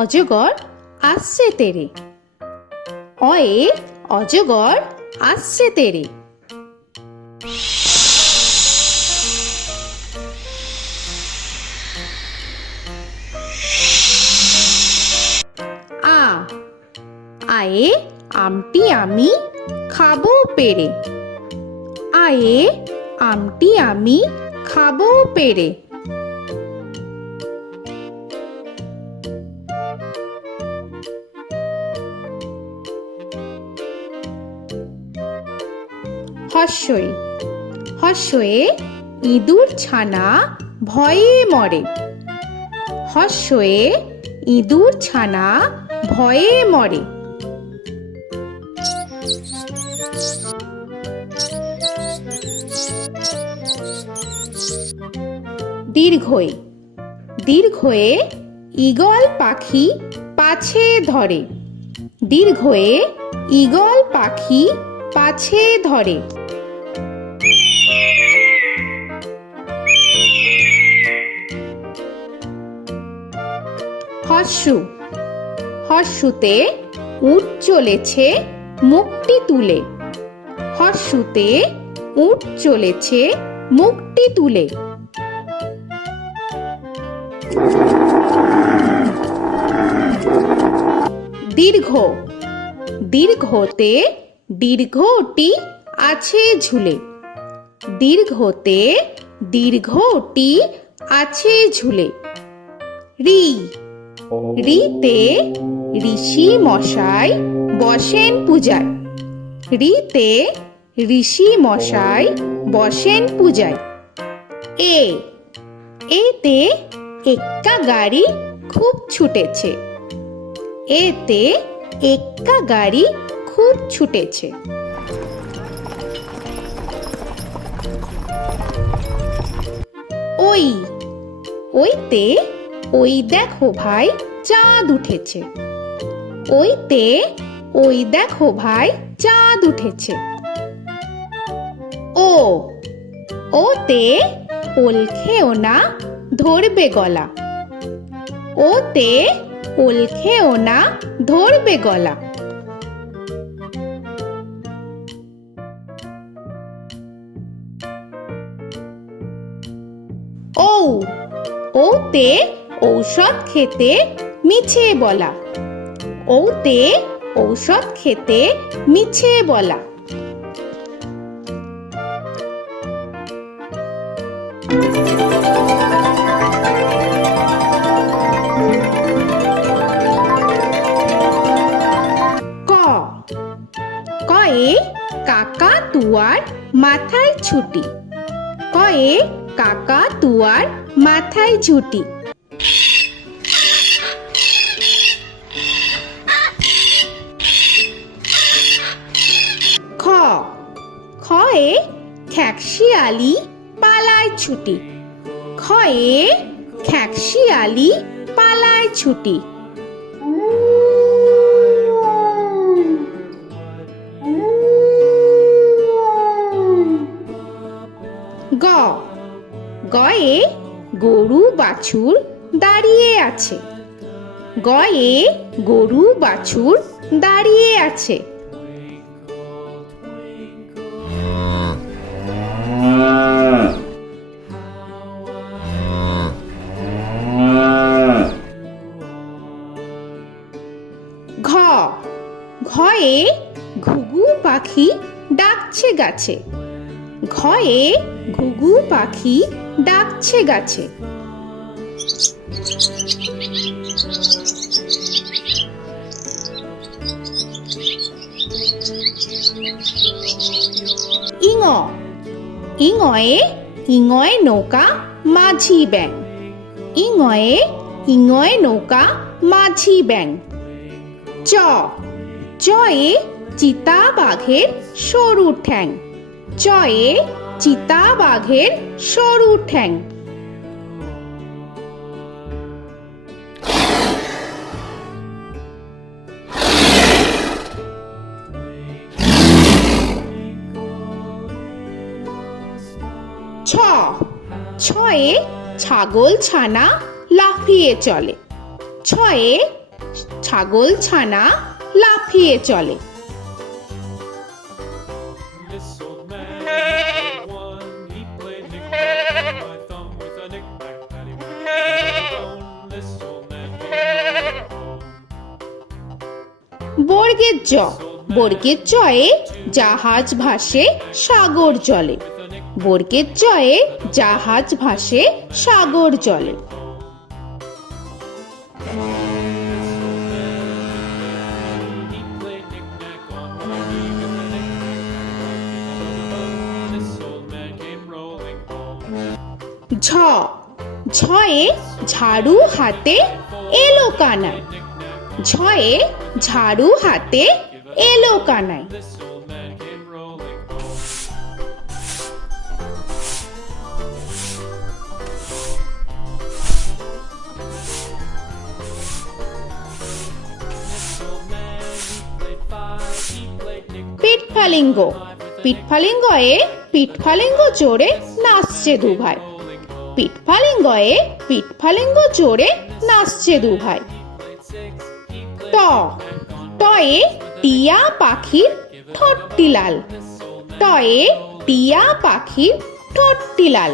অজগর আসছে তেরে। অয়ে অজগর আসছে তেরে। আ আয়ে আমটি আমি খাবো পেরে। আয়ে আমটি আমি খাবো পেরে। হর্ষই হর্ষয়ে ইঁদুর ছানা ভয়ে মরে। হর্ষয়ে ইঁদুর ছানা ভয়ে মরে। দীর্ঘই দীর্ঘয়ে ঈগল পাখি পাছে ধরে। দীর্ঘয়ে ঈগল পাখি পাছে ধরে। হর্ষু হর্ষুতে উট চলেছে মুখটি তুলে। হর্ষুতে উট চলেছে মুখটি তুলে। দীর্ঘ দীর্ঘতে দীর্ঘটি আছে ঝুলে। দীর্ঘতে দীর্ঘটি আছে ঝুলে। রি রিতে ঋষি মশাই বসেন পূজায়। রিতে ঋষি মশাই বসেন পূজায়। এ এতে এক্কা গাড়ি খুব ছুটেছে। এতে এক্কা গাড়ি খুব ছুটেছে। ওই ওইতে ওই দেখো ভাই চাঁদ উঠেছে। ওইতে ওই দেখো ভাই চাঁদ উঠেছে। ও ওতে ওল খেও না ধরবে গলা। ওতে ওল খেও না ধরবে গলা। ঔ ওতে ঔষধ খেতে মিছে বলা। ওতে ঔষধ খেতে মিছে বলা। ক কয়ে কাকা তুয়ার মাথায় ছুটি। কয়ে কাকা তুয়ার মাথায় ঝুটি। খ খয়ে খ্যাকশিয়ালি পালায় ছুটি। খয়ে খ্যাকশিয়ালি পালায় ছুটি। গ গয়ে গরু বাছুর দাঁড়িয়ে আছে। গয়ে গরু বাছুর দাঁড়িয়ে আছে। ঘ ঘয়ে ঘুঘু পাখি ডাকছে গাছে। ঘয়ে ঘুঘু পাখি ডাকছে গাছে। ইঙ ইঙয়ে ইঙয়ে নৌকা মাঝি ব্যাং। ইঙয়ে ইঙয়ে নৌকা মাঝি ব্যাং। চ চয়ে চিতা বাঘের সরু ঠ্যাং। চয়ে চিতা বাঘের সরু ঠ্যাং। ছ ছয়ে ছাগল ছানা লাফিয়ে চলে। ছয়ে ছাগল ছানা লাফিয়ে চলে। This old man had one. He played knick-knack on my thumb with a knick-knack, paddywhack, bone. This old man came rolling home. বর্গের জ, বর্গের জয়ে জাহাজ ভাসে সাগর জলে। বর্গের জয়ে জাহাজ ভাসে সাগর জলে। He played knick-knack on my knee with a knick-knack, this old man came rolling home. ঝ, ঝয়ে ঝাড়ু হাতে এলো কানাই। ঝয়ে ঝাড়ু হাতে এলো Kanai. This old man came rolling home. This old man, he played five. He played knick-knack. পিঠফালিঙ্গ, পিঠফালিঙ্গয়ে পিঠফালিঙ্গ জোরে নাচছে দুভাই। পিঠফালিঙ্গয়ে পিঠফালিঙ্গ জোরে নাচছে দুভাই। ট, টয়ে টিয়া পাখির ঠোঁটটি লাল। টয়ে টিয়া পাখির ঠোঁটটি লাল।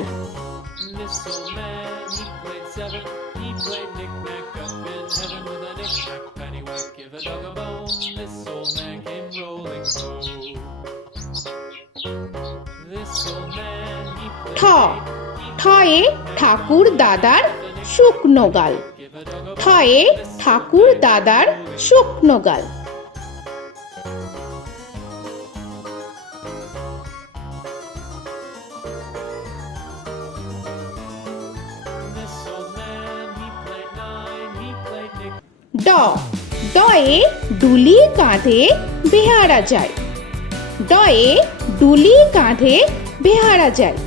This old man, he played seven. He played knick-knack up in heaven with a knick-knack, paddywhack, give a dog a bone. This old man came rolling home. This old man, he ঠ, played ঠয়ে ঠাকুর দাদার শুকনো গাল। give a dog a ঠয়ে ঠাকুর দাদার শুকনো গাল। This old man, he played nine. He played knick. ড, ডয়ে ডুলি কাঁধে বেহারা যায়। ডয়ে ডুলি কাঁধে বেহারা যায়।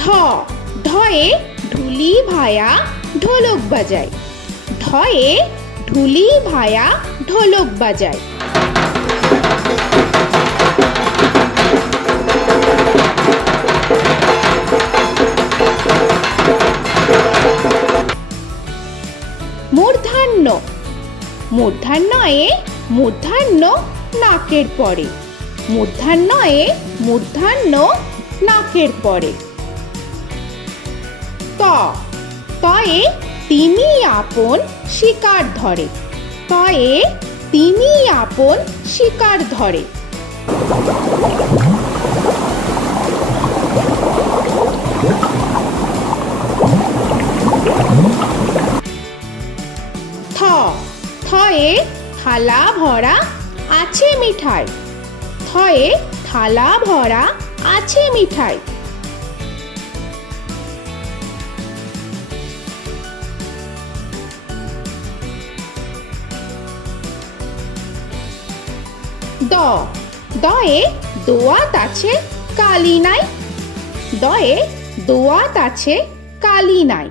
ঢ, ঢয়ে ঢুলি ভায়া ঢোলক বাজায়। ঢয়ে ঢুলি ভায়া ঢোলক বাজায়। মূর্ধান্য, মূর্ধান্যয়ে মূর্ধান্য নাকের পরে। মূর্ধান্যয়ে মূর্ধান্য নাকের পরে। ত, তয়ে তিনি আপন শিকার ধরে। তয়ে তিনি আপন শিকার ধরে। থ, থয়ে থালা ভরা আছে মিঠাই। থয়ে থালা ভরা আছে মিঠাই। দ, দয়ে দোয়াত আছে কালি নাই। দয়ে দোয়াত আছে কালি নাই।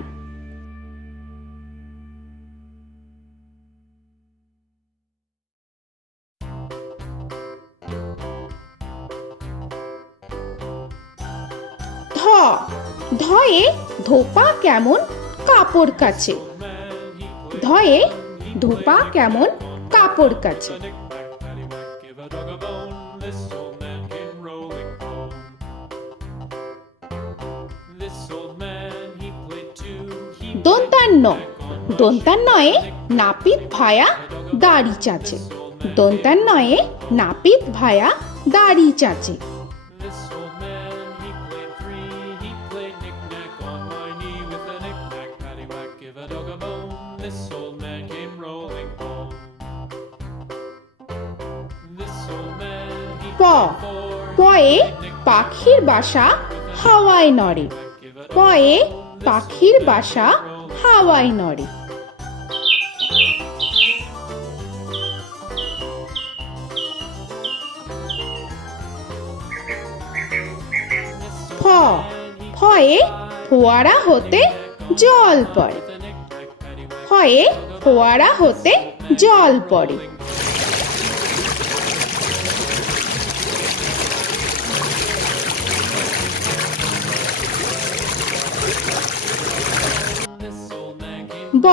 ধ, ধয়ে ধোপা কেমন কাপড় কাচে। ধয়ে ধোপা কেমন কাপড় কাচে। Knick-knack, paddywhack, give a dog a bone. This old man came rolling home. This old man, he played two. He দন্তান্ন, দন্তান্নয়ে নাপিত ভায়া দাড়ি চাচে। দন্তান্নয়ে নাপিত ভায়া দাড়ি চাচে। This old man, he played three. He played knick-knack on my knee with a knick-knack, paddywhack, give a dog a bone. This old man came rolling home. This old man, he প, played four. পয়ে পাখির বাসা হাওয়ায় নড়ে। পয়ে পাখির বাসা হাওয়ায় নড়ে। ফ, ফয়ে ফোয়ারা হতে জল পড়ে। ফয়ে ফোয়ারা হতে জল পড়ে। ব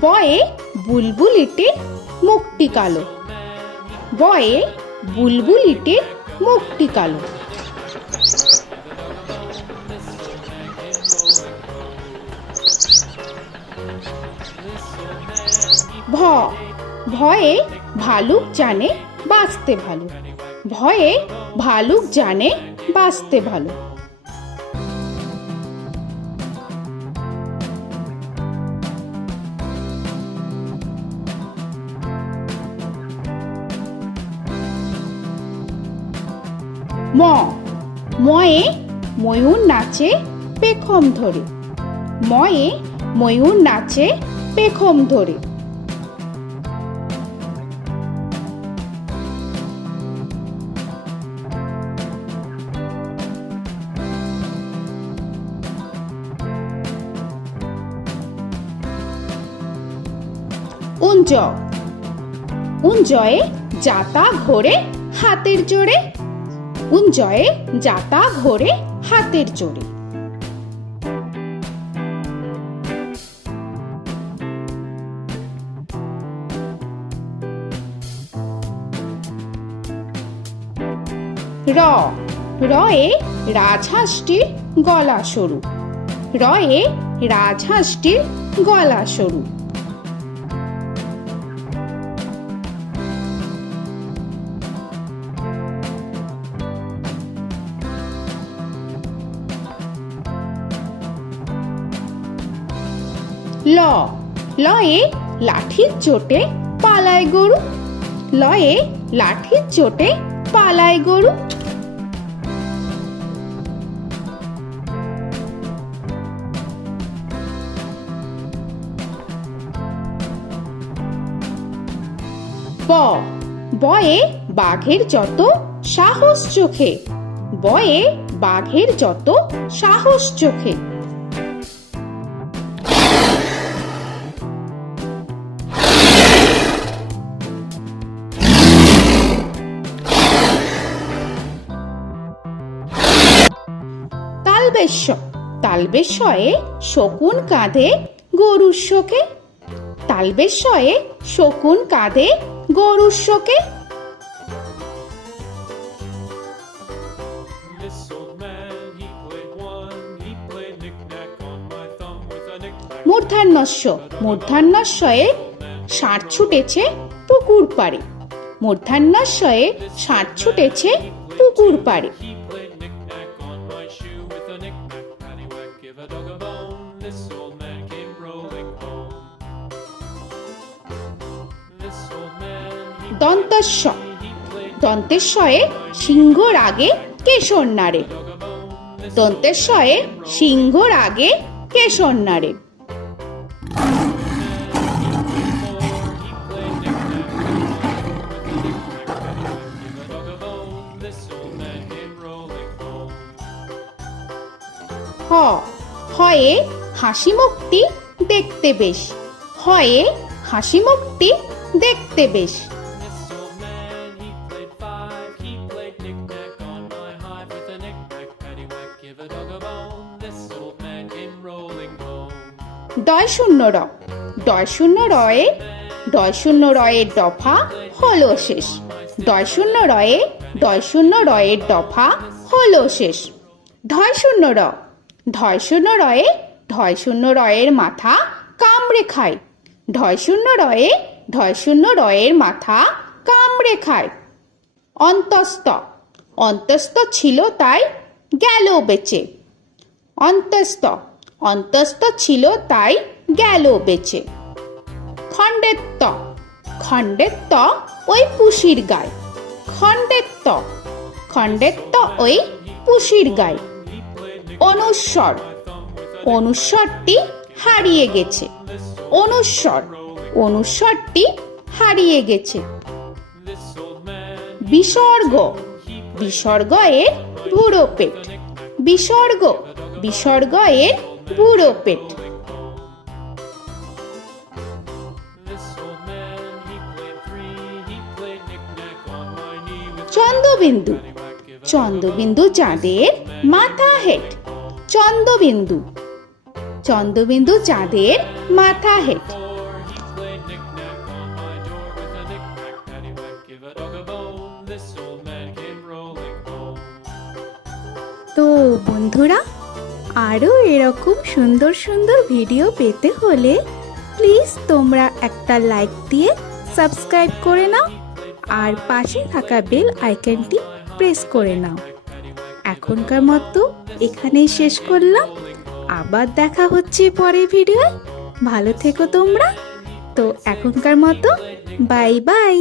বয়ে বুলবুলিটির মুখটি কালো। বয়ে বুলবুলিটির মুখটি কালো। ভ ভয়ে ভালুক জানে বাঁচতে ভালো। ভয়ে ভালুক জানে বাঁচতে ভালো। ম ময়ে ময়ূর নাচে পেখম ধরে। ময়ে ময়ূর নাচে পেখম ধরে। উঞ্জ উঞ্জয়ে যাতা ঘোরে হাতের জোরে। উঞ্জয়ে যাতা ঘোরে হাতের জোরে। র রয়ে রাজহাঁসটির গলা সরু। রয়ে রাজহাঁসটির গলা সরু। ল লয়ে লাঠির চোটে পালায় গরু। লয়ে লাঠির চোটে পালায় গরু। ব বয়ে বাঘের যত সাহস চোখে। বয়ে বাঘের যত সাহস চোখে। তালবেশ্য তালবেশ্যয়ে শকুন কাঁধে গরুর শোকে। তালবেশ্যয়ে শকুন কাঁধে গরুর শোকে। This old man, he played one. He played knick-knack on my thumb with a knick-knack. মূর্ধন্যস্য মূর্ধন্যস্যয়ে ষাঁড় ছুটেছে পুকুর পাড়ে। মূর্ধন্যস্যয়ে ষাঁড় ছুটেছে পুকুর পাড়ে। He played knick-knack on my shoe with a knick-knack, paddywhack, give a dog a bone. This old man came rolling home. This old man, he দন্তস্য played দন্তেশ্বয়ে সিংহর আগে কেশর নাড়ে। dog a bone. This দন্তেশ্বয়ে সিংহর আগে কেশর নাড়ে। he played knick-knack on my with a knick-knack, paddywhack, give a dog a bone. This old man came rolling home. হ হয়ে হাসি মুখটি দেখতে বেশ। হয়ে হাসি মুখটি দেখতে বেশ। This old man, he played five. He played knick-knack on my hive with a knick-knack, paddywhack, give a dog a bone. This old man came rolling home. ডয় শূন্য র ডয় শূন্য রয়ে ডয় শূন্য রয়ের দফা হলো শেষ। ডয় শূন্য রয়ে ডয় শূন্য রয়ের দফা হলো শেষ। ঢয় শূন্য র ঢয় শূন্য রয়ে ঢয় শূন্য রয়ের মাথা কামড়ে খায়। ঢয় শূন্য রয়ে ঢয় শূন্য রয়ের মাথা কামড়ে খায়। অন্তস্থ অন্তস্থ ছিল তাই গেল বেঁচে। অন্তস্থ অন্তস্থ ছিল তাই গেল বেঁচে। খণ্ডেত্ব খণ্ডেত্ব ওই পুষির গায়। খণ্ডেত্ব খণ্ডেত্ব ওই পুষির গায়। অনুস্বর অনুস্বরটি হারিয়ে গেছে। অনুস্বর অনুস্বরটি হারিয়ে গেছে। This old man, বিসর্গ বিসর্গ এর বুড়ো পেট। বিসর্গ বিসর্গ এর বুড়ো পেট। this old man, he played three. He played knick-knack on my knee with Chandrabindu paddywhack, give a Chandrabindu চাঁদের মাথা হেট। চন্দ্রবিন্দু চন্দ্রবিন্দু চাঁদের মাথা head. Before he played knick-knack on my door with a knick-knack, paddywhack, give a dog a bone. This old man came rolling home. তো বন্ধুরা, আরও এরকম সুন্দর সুন্দর ভিডিও পেতে হলে প্লিজ তোমরা একটা লাইক দিয়ে সাবস্ক্রাইব করে নাও আর পাশে থাকা বেল আইকনটি প্রেস করে নাও। এখনকার মতো এখানেই শেষ করলাম, আবার দেখা হচ্ছে পরের ভিডিও। ভালো থেকো তোমরা। তো এখনকার মতো বাই বাই।